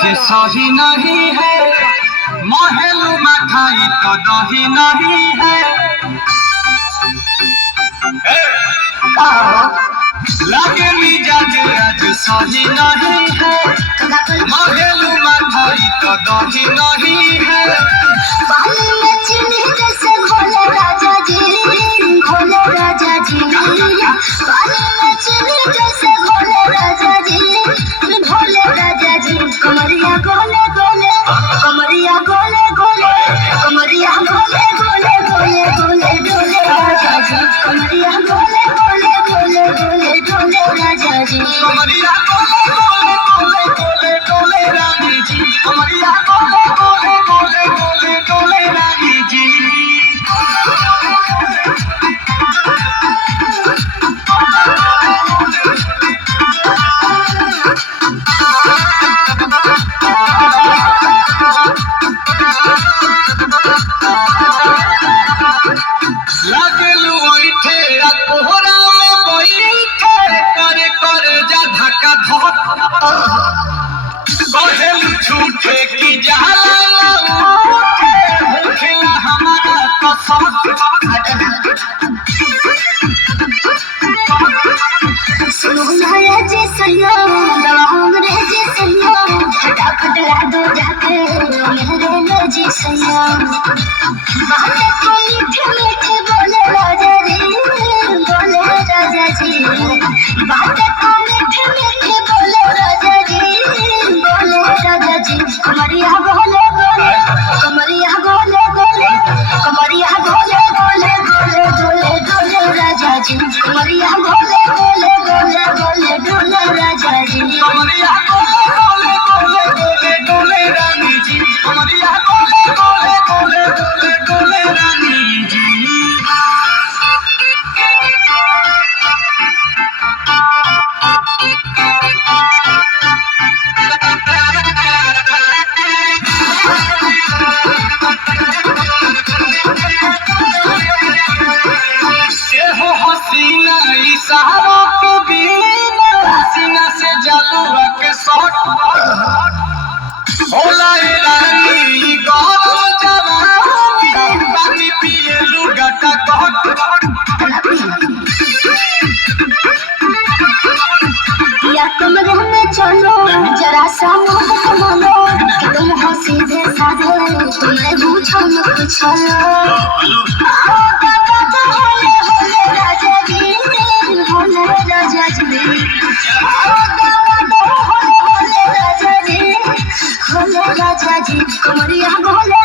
आज सही नहीं है, महलू मठाई तो दही नहीं है। लगे मिजाज आज सही नहीं है, महलू मठाई तो दही नहीं है। पानी में चीनी जैसे घोले राजा जी, घोले राजा जी। पानी में चीनी जैसे घोले राजा जी, घोले राजा जी। कमरिया गोले गोले, कमरिया गोले गोले, कमरिया गोले गोले गोले गोले डोले राजा जी। कमरिया गोले गोले गोले गोले डोले राजा जी। कमरिया गोले गोले गोले गोले डोले रानी जी। कमरिया गोले गोले गोले गोले डोले रानी जी। लगलू ऐठे कोहरा में बैठे करे करे जा धक्का धक। कहेलू झूठे की जाला भूखला हमारा कसम। सुनो ना जी सैया, दवाओं रे जी सैया, फटाफट ला दो जाके मेरे ले जी सैया। बातें को मीठे मीठे बोले राजा जी, बोले राजा जी। बातें को मीठे मीठे बोले राजा जी, बोले राजा जी। कमरिया गोले गोले, कमरिया गोले गोले, कमरिया गोले गोले गोले गोले डोले राजा जी। कमरिया गोले गोले गोले गोले डोले राजा जी। कमरिया गोले गोले गोले गोले डोले रानी जी। कमरिया गोले गोले गोले गोले डोले रानी जी। हो हसीना इशारा के बिना, सीना से जादू के शॉट होला ए रानी गौरव जवानी। पानी पिए लुगाटा कहट। या कमरे में चलो जरा सा मोहब्बत मानो, तुम हो सीधे साधे तुम्हें पूछो न पूछलो। आओ बाबा तो होले होले राजा जी, होले राजा जी। आओ बाबा तो होले होले राजा जी, होले राजा जी। कमरिया गोले